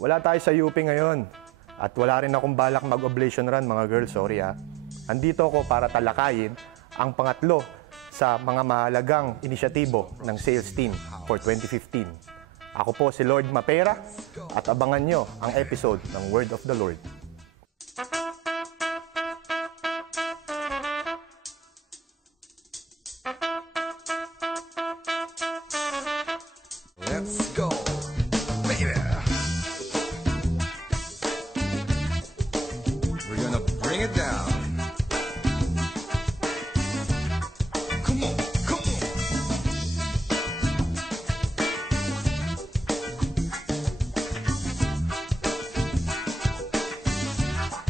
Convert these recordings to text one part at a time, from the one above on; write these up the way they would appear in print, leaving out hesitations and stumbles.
Wala tayo sa UP ngayon. At wala rin akong balak mag-oblation run, mga girls. Sorry ha. Andito ako para talakayin ang pangatlo sa mga mahalagang inisyatibo ng sales team for 2015. Ako po si Lord Mapera at abangan nyo ang episode ng Word of the Lord. Let's go, baby. We're gonna bring it down. Come on, come on.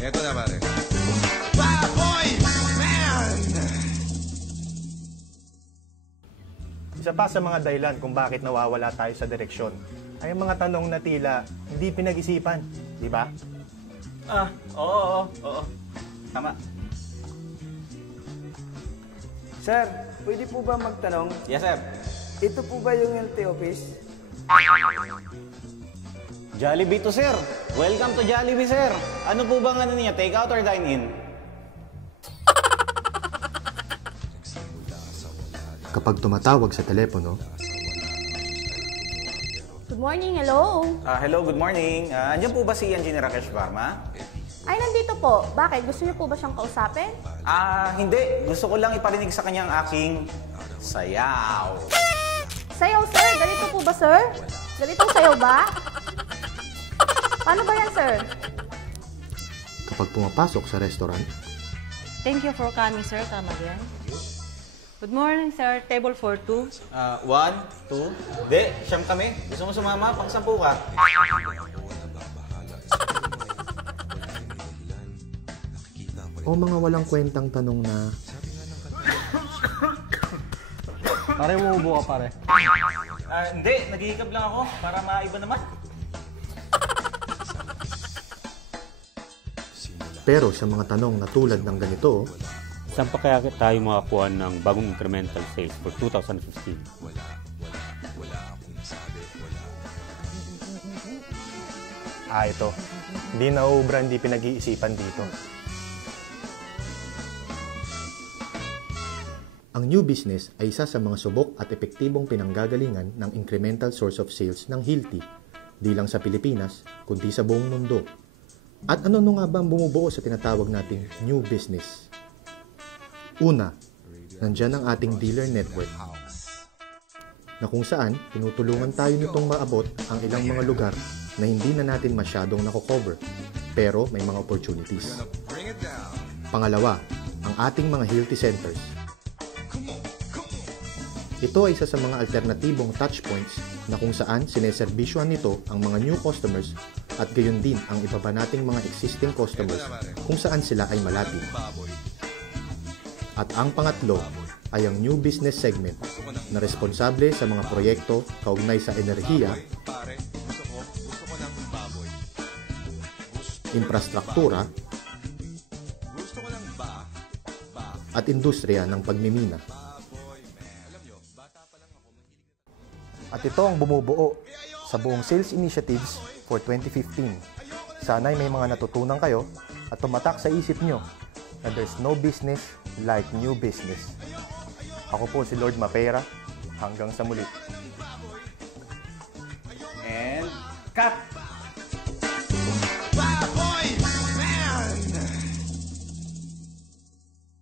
Eto na, pare. Bad boy, man! Isa pa sa mga dahilan kung bakit nawawala tayo sa direksyon ay ang mga tanong na tila hindi pinag-isipan, di ba? Oo. Tama. Sir, pwede po ba magtanong? Yes, sir. Ito po ba yung LT office? Jollibee to, sir. Welcome to Jollibee, sir. Ano po bang ano niya? Take out or dine in? Kapag tumatawag sa telepono, Good morning, hello. Hello, good morning. Andiyan po ba si Engineer Rakesh Varma? Ay, nandito po. Bakit? Gusto niyo po ba siyang kausapin? Hindi. Gusto ko lang iparinig sa kanyang aking sayaw. Sayaw, sir. Ganito po ba, sir? Ganitong sayaw ba? Paano ba yan, sir? kapag pumapasok sa restaurant, Thank you for coming, sir. Tama yan. Good morning, sir. Table for two. 1, 2, Hindi, siyam kami. Gusto mo sumama? Pang-sampu ka. o mga walang kwentang tanong na, Pare, umuubo ka, pare. Hindi, naghihikab lang ako para maiba naman. pero sa mga tanong na tulad ng ganito, Saan pa kaya tayo makakuha ng bagong incremental sales for 2015? ito, hindi nauubra, hindi pinag-iisipan dito. Ang new business ay isa sa mga subok at epektibong pinanggagalingan ng incremental source of sales ng Hilti, di lang sa Pilipinas, kundi sa buong mundo. At ano nga ba ang bumubuo sa tinatawag nating new business? Una, nandyan ang ating dealer network, na kung saan tinutulungan tayo nitong maabot ang ilang mga lugar na hindi na natin masyadong nako-cover, pero may mga opportunities. Pangalawa, ang ating mga Hilti centers. Ito ay isa sa mga alternatibong touchpoints na kung saan sineserbisyuhan nito ang mga new customers at gayon din ang iba pa nating mga existing customers kung saan sila ay malapit. At ang pangatlo ay ang new business segment na responsable sa mga proyekto kaugnay sa enerhiya, infrastruktura, at industriya ng pagmimina. At ito ang bumubuo sa buong sales initiatives for 2015. Sana'y may mga natutunan kayo at tumatak sa isip nyo na there's no business like new business. Ako po si Lord Mapera. Hanggang sa muli. And cut!